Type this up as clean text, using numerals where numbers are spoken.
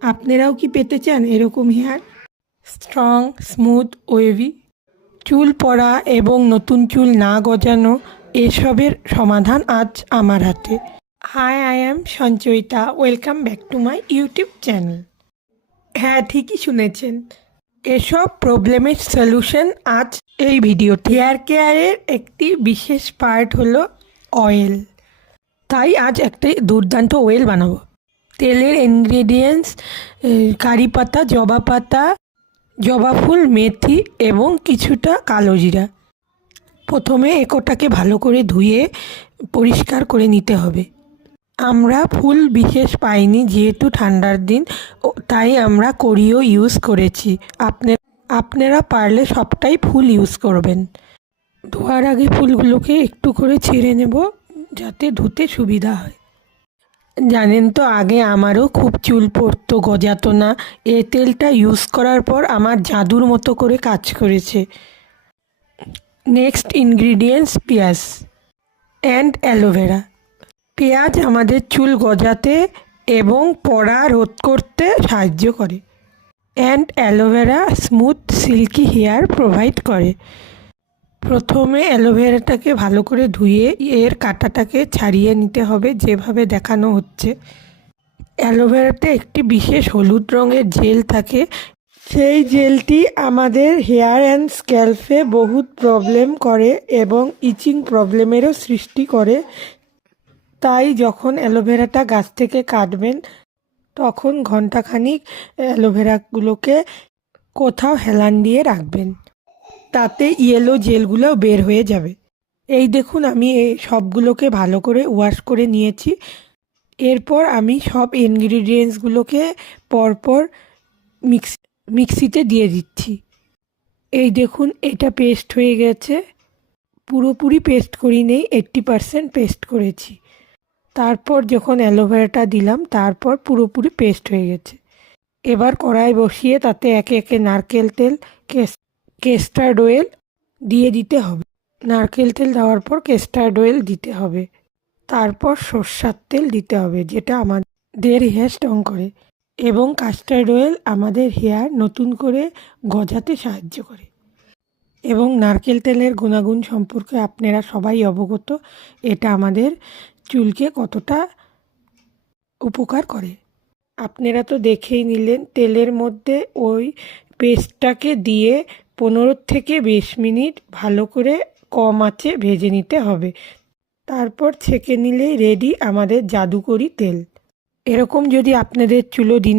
আপনারাও কি পেতে চান এরকম হেয়ার? স্ট্রং, স্মুথ, ওয়েভি, চুল পড়া এবং নতুন চুল না গজানো, এসবের সমাধান আজ আমার হাতে। Hi, I am Sanchayita. Welcome back to my YouTube channel. হ্যাঁ, ঠিকই শুনেছেন। এসব প্রবলেমের সলিউশন আজ এই ভিডিওতে। হেয়ার কেয়ারের একটি বিশেষ পার্ট হলো অয়েল। তাই আজ একটা দুর্দান্ত অয়েল বানাবো। তেলের ইনগ্রেডিয়েন্টস: কারি পাতা, জবা পাতা, জবা ফুল, মেথি এবং কিছুটা কালো জিরা। প্রথমে একটাকে ভালো করে ধুয়ে পরিষ্কার করে নিতে হবে। আমরা ফুল বিশেষ পাইনি যেহেতু ঠান্ডার দিন, তাই আমরা কড়িও ইউজ করেছি। আপনারা পারলে সবটাই ফুল ইউজ করবেন। ধোয়ার আগে ফুলগুলোকে একটু করে ছেড়ে নেব যাতে ধুতে সুবিধা হয়। জানেন তো, আগে আমারও খুব চুল পড়তো, গজাতো না। এই তেলটা ইউজ করার পর আমার জাদুর মতো করে কাজ করেছে। নেক্সট ইনগ্রিডিয়েন্টস: পেঁয়াজ অ্যান্ড অ্যালোভেরা। পেঁয়াজ আমাদের চুল গজাতে এবং পড়া রোধ করতে সাহায্য করে, and aloe vera smooth silky hair provide করে। প্রথমে অ্যালোভেরাটাকে ভালো করে ধুয়ে এর কাঁটাটাকে ছাড়িয়ে নিতে হবে যেভাবে দেখানো হচ্ছে। অ্যালোভেরাতে একটি বিশেষ হলুদ রঙের জেল থাকে। সেই জেলটি আমাদের হেয়ার অ্যান্ড স্ক্যাল্পে বহুত প্রবলেম করে এবং ইচিং প্রবলেমেরও সৃষ্টি করে। তাই যখন অ্যালোভেরাটা গাছ থেকে কাটবেন তখন ঘন্টাখানিক অ্যালোভেরাগুলোকে কোথাও হেলান দিয়ে রাখবেন, তাতে ইয়েলো জেলগুলো বের হয়ে যাবে। এই দেখুন, আমি এই সবগুলোকে ভালো করে ওয়াশ করে নিয়েছি। এরপর আমি সব ইনগ্রিডিয়েন্টসগুলোকে পরপর মিক্সিতে দিয়ে দিচ্ছি। এই দেখুন, এটা পেস্ট হয়ে গেছে। পুরোপুরি পেস্ট করি নেই, 80% পেস্ট করেছি। তারপর যখন অ্যালোভেরাটা দিলাম তারপর পুরোপুরি পেস্ট হয়ে গেছে। এবার কড়াই বসিয়ে তাতে একে একে নারকেল তেল, কেস্টার্ড অয়েল দিয়ে দিতে হবে। নারকেল তেল দেওয়ার পর কেস্টার্ড অয়েল দিতে হবে। তারপর সর্ষার তেল দিতে হবে, যেটা আমাদের হেয়ার স্ট্রং করে, এবং কাস্টার্ড অয়েল আমাদের হেয়ার নতুন করে গজাতে সাহায্য করে। এবং নারকেল তেলের গুণাগুণ সম্পর্কে আপনারা সবাই অবগত, এটা আমাদের চুলকে কতটা উপকার করে। আপনারা তো দেখেই নিলেন। তেলের মধ্যে ওই পেস্টটাকে দিয়ে 15 থেকে 20 মিনিট ভালো করে কম আঁচে ভেজে নিতে হবে। তারপর ছেঁকে নিলেই রেডি আমাদের জাদুকরি তেল। এরকম যদি আপনাদের চুলও দিনে